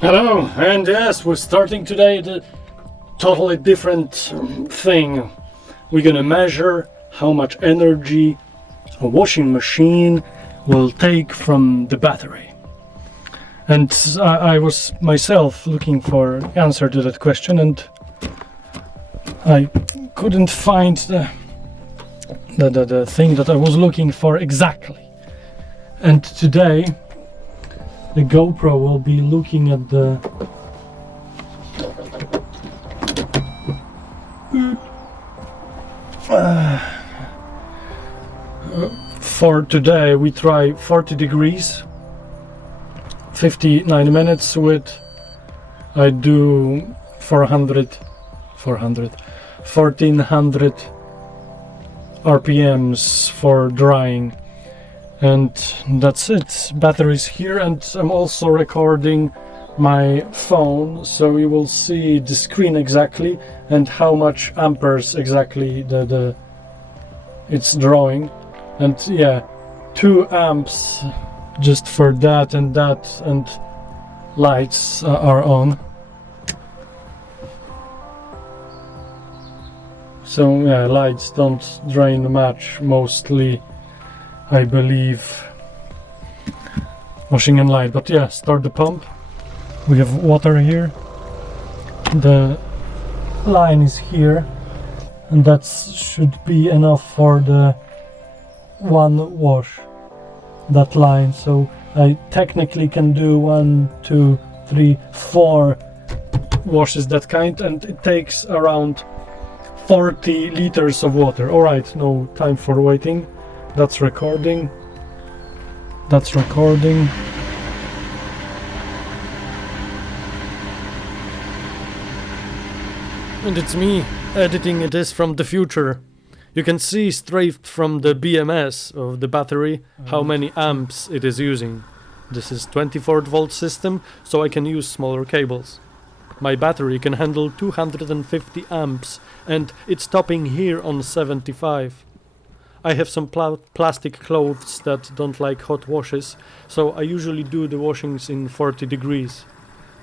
Hello, and yes, we're starting today the totally different thing. We're gonna measure how much energy a washing machine will take from the battery. And I was myself looking for answer to that question, and I couldn't find the thing that I was looking for exactly. And today the GoPro will be looking at the for today we try 40 degrees 59 minutes with I do 1400 RPMs for drying. And that's it. Battery's here, and I'm also recording my phone, so you will see the screen exactly and how much amperes exactly it's drawing. And yeah, 2 amps just for that, and lights are on. So yeah, lights don't drain much, mostly I believe washing and light. But yeah, start the pump. We have water here, the line is here, and that should be enough for the one wash, that line. So I technically can do 1, 2, 3, 4 washes that kind, and it takes around 40 liters of water. Alright, no time for waiting. That's recording. That's recording. And it's me editing this from the future. You can see straight from the BMS of the battery how many amps it is using. This is 24-volt system, so I can use smaller cables. My battery can handle 250 amps, and it's topping here on 75. I have some plastic clothes that don't like hot washes, so I usually do the washings in 40 degrees.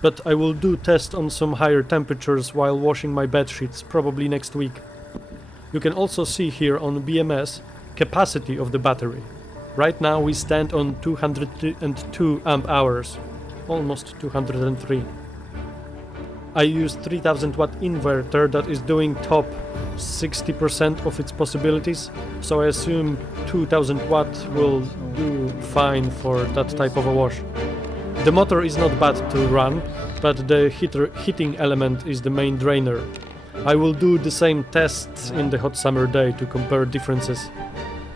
But I will do tests on some higher temperatures while washing my bed sheets, probably next week. You can also see here on BMS capacity of the battery. Right now we stand on 202 amp hours, almost 203. I use 3000 watt inverter that is doing top 60% of its possibilities, so I assume 2000 watt will do fine for that type of a wash. The motor is not bad to run, but the heating element is the main drainer. I will do the same tests in the hot summer day to compare differences.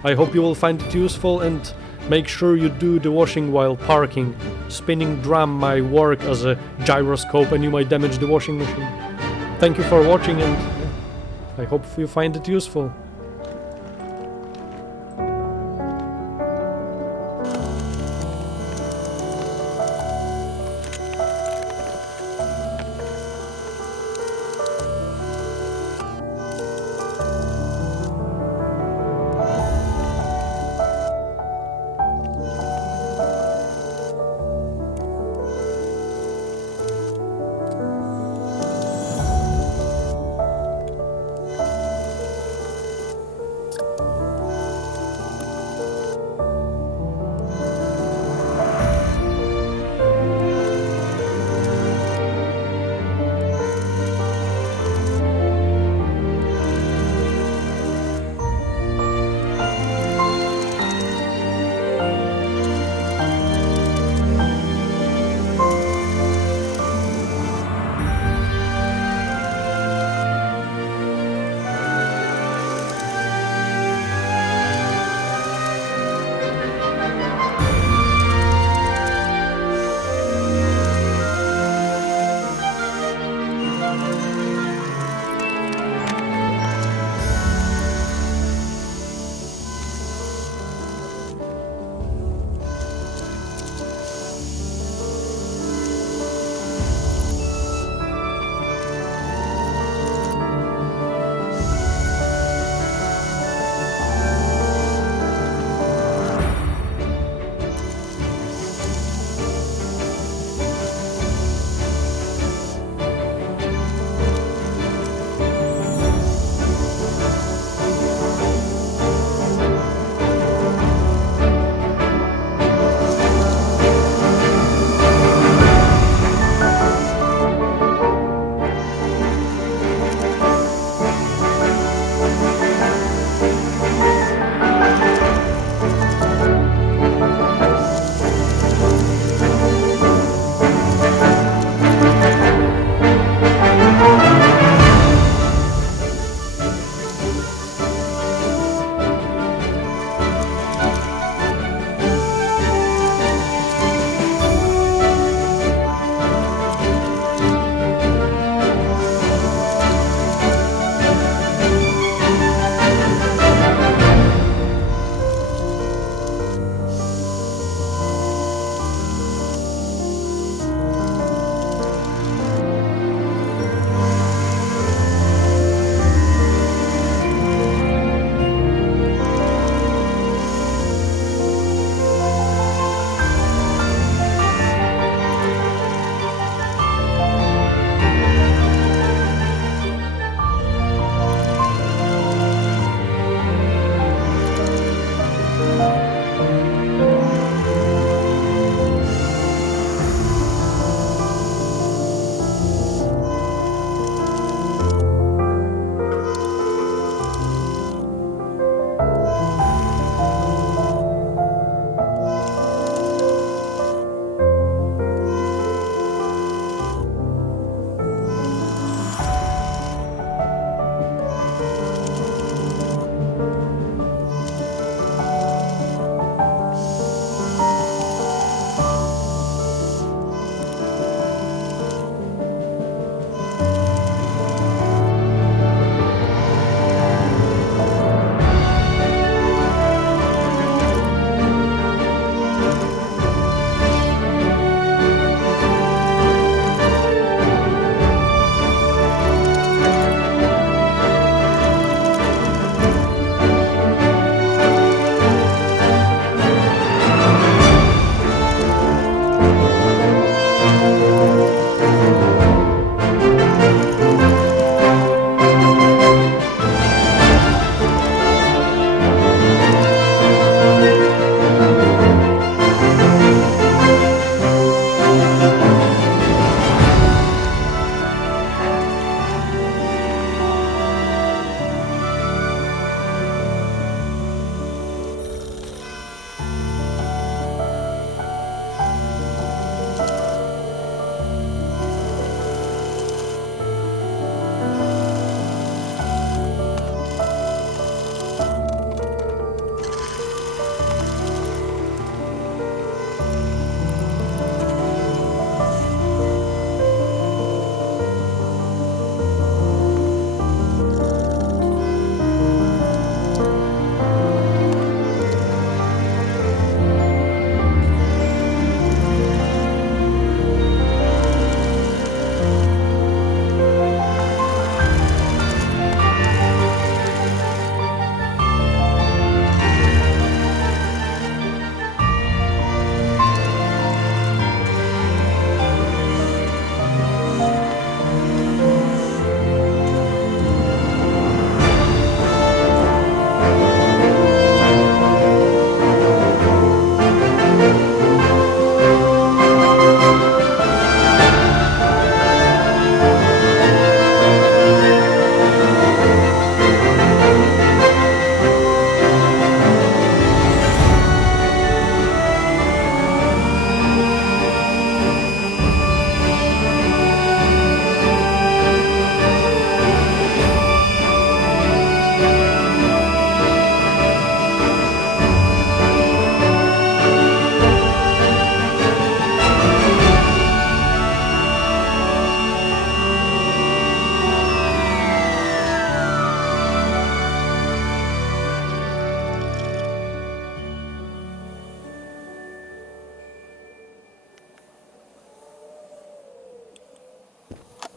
I hope you will find it useful, and make sure you do the washing while parking. Spinning drum might work as a gyroscope and you might damage the washing machine. Thank you for watching, and I hope you find it useful.